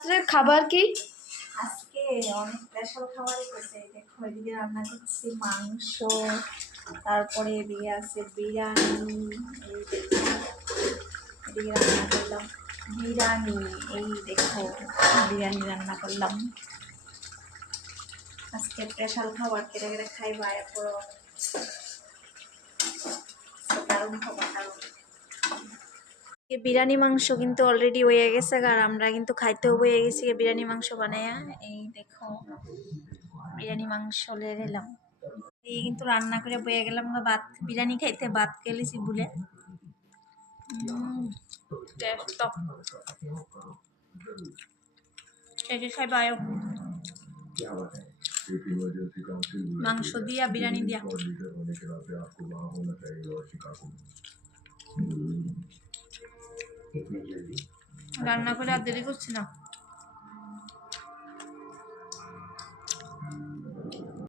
রাত্রের খাবার কি? আজকে অনেক স্পেশাল খাবারই করছে। দেখো এদিকে রান্না করছি মাংস, তারপরে এদিকে আছে বিরিয়ানি। এই দেখো এদিকে রান্না করলাম বিরিয়ানি। এই দেখো বিরিয়ানি রান্না করলাম। আজকে স্পেশাল খাবার কেটে কেটে খাইবা। এরপর দারুণ খাবার দারুণ। বিরিয়ানি মাংস কিন্তু অলরেডি হয়ে গেছে, আর আমরা কিন্তু খাইতেও হয়ে গেছি বিরিয়ানি মাংস বানায়া। এই দেখো বিরিয়ানি মাংস লে এলাম। এই কিন্তু রান্না করে বয়ে গেলাম ভাত, বিরিয়ানি খাইতে ভাত খেলেছি বলে। খাইবা মাংস দিয়া বিরিয়ানি দিয়া। রান্না করে আর দেরি করছি না।